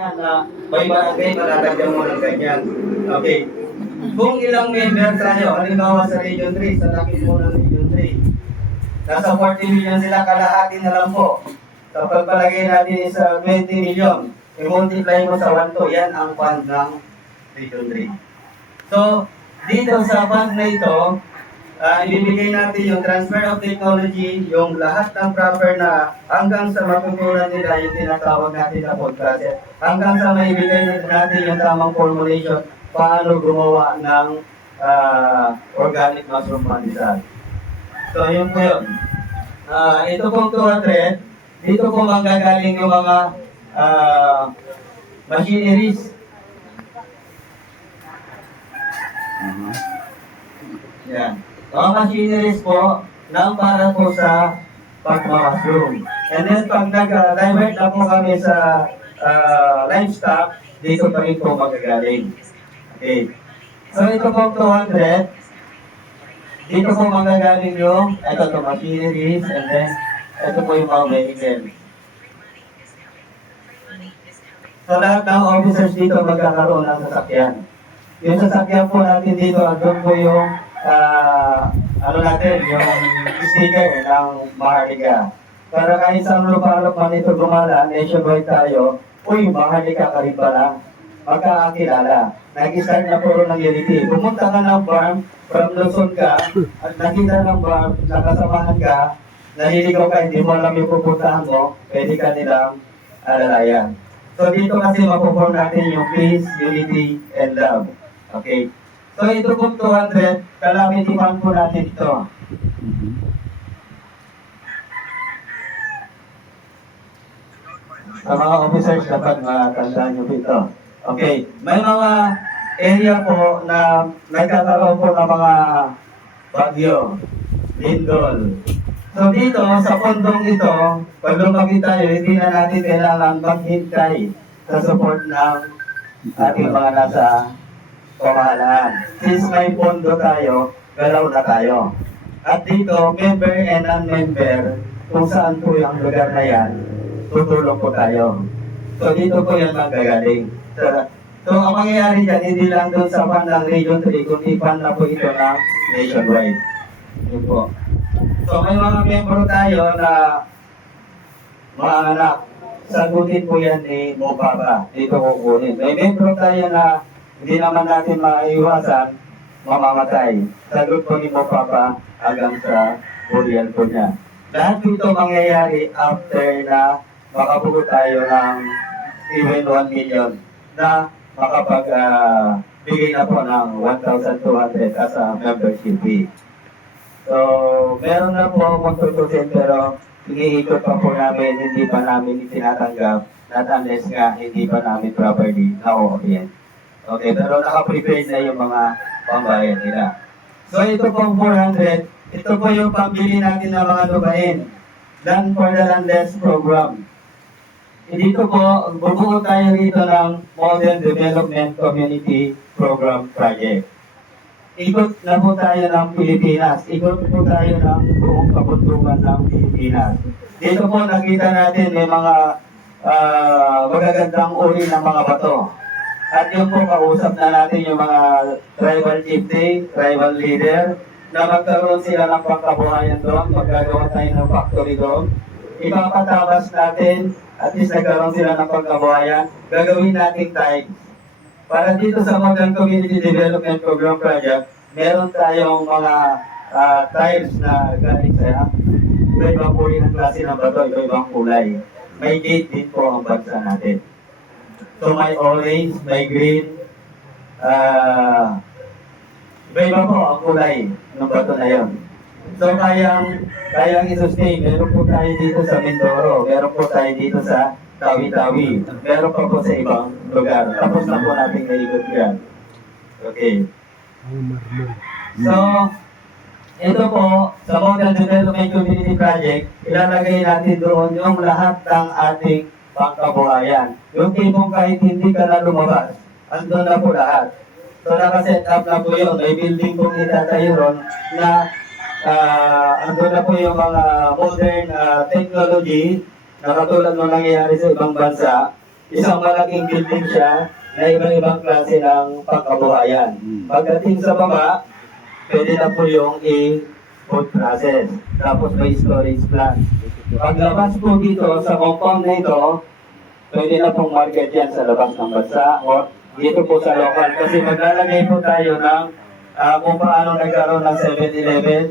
yan na may barangay, malalagyan mo ng ganyan. Okay. Kung ilang member tayo, halimbawa sa Region 3, sa laki po ng Region 3, nasa 40 million sila, kalahati na lang po. So pagpalagay natin sa 20 million, i-multiply mo sa 1 to, yan ang fund ng Region 3. So, dito sa fund na ito, ibibigay natin yung transfer of technology, yung lahat ng proper na hanggang sa matutunan nila yung tinatawag natin na food process, hanggang sa maibigay natin yung tamang formulation, paano gumawa ng organic mushroom pandesal. So, yun po yun. Ito pong 200, dito po manggagaling yung mga machineries. Yan. Mga machineries po na para po sa pagmamashroom. And then pag nag-divert na po kami sa livestock, dito pa rin po magagaling. Okay. So ito po 200. Dito po magagaling yung ito to machineries and then ito po yung mga vehicle. So lahat ng officers dito magkakaroon ng sasakyan. Yung sasakyan po natin dito, doon po yung ano natin, yung sticker ng Maharlika. Para kahit sa lupa-lupa man ito gumala, nationwide tayo, uy, Maharlika ka rin pala, magkakakilala. Nag-start na puro ng unity. Pumunta ka ng farm, from Luzon ka, at nakita ng farm, nakasamahan ka, naliligaw ka, hindi mo alam yung pupuntahan mo, pwede ka nilang alalayan. So dito kasi mapuform natin yung peace, unity, and love. Okay. So ito po 200, calamity fund po natin ito. Sa mga officers dapat matandaan nyo po ito. Okay, may mga area po na nagkakaroon po ng mga bagyo, lindol. So dito, sa pondong ito, pag lumaki tayo, hindi na natin kailangan maghintay sa support ng ating mga nasa pamahalaan. Since may pondo tayo, galaw na tayo. At dito, member and non-member, kung saan po yung lugar na yan, tutulong po tayo. So dito po yan magagaling. So ang mangyayari dyan, hindi lang doon sa fund ng Region 3, kundi fund na po ito ng nationwide. Yun po. So may mga member tayo na mga anak, sagutin po yan ni Mopapa. Dito kukunin. May member tayo na hindi naman natin maiwasan, mamamatay. Sagot po ni Mopapa hanggang sa burial po niya. Lahat ito mangyayari after na makabugo tayo ng even 1 million na makapag-bigay na po ng 1,200 as a membership fee. So, meron na po magtutusin pero iniikot pa po namin, hindi pa namin itinatanggap not unless nga hindi pa namin properly na-orient. Okay, pero naka-prepared na yung mga pambayan nila. So ito pong 400, ito po yung pambili natin ng mga lupain. Land for the Landless Program. Dito po, bubuo tayo rito ng Model Development Community Program Project. Ikot na po tayo ng Pilipinas. Ikot po tayo ng buong kabundukan ng Pilipinas. Dito po nakita natin may mga magagandang uri ng mga bato. At yung po kausap na natin yung mga tribal chieftain, tribal leader, na magkaroon sila ng pangkabuhayan doon, maggagawa tayo ng factory doon. Ipapatawas natin, at least nagkaroon sila ng pangkabuhayan, gagawin natin tayo. Para dito sa Model Community Development Program Project, meron tayong mga tiles na galing sa iba-ibang uri ng klase ng bato, iba-ibang kulay. May gate din po ang bansa natin. So may orange, may green, iba-iba po ang kulay ng bato na yun. So kayang i-sustain. Meron po tayo dito sa Mindoro, meron po tayo dito sa Tawi-Tawi, meron pa po sa ibang lugar. Tapos na po natin naikot yan. Okay. So, ito po, sa Model Development Community Project, ilalagay natin doon yung lahat ng ating pangkabuhayan. Yung tipong kahit hindi ka na lumabas, andun na po lahat. So nakaset up na po yun. May building pong itatayo ron na andun na po yung mga modern technology na katulad nung nangyayari sa ibang bansa isang malaking building siya na ibang-ibang klase ng pagkabuhayan. Pagdating sa baba, pwede na po yung food process. Tapos may storage plant. Paglabas po dito sa compound na ito, pwede na pong market yan sa labas ng bansa o dito po sa local. Kasi maglalagay po tayo ng kung paano nagkaroon ng 7-Eleven,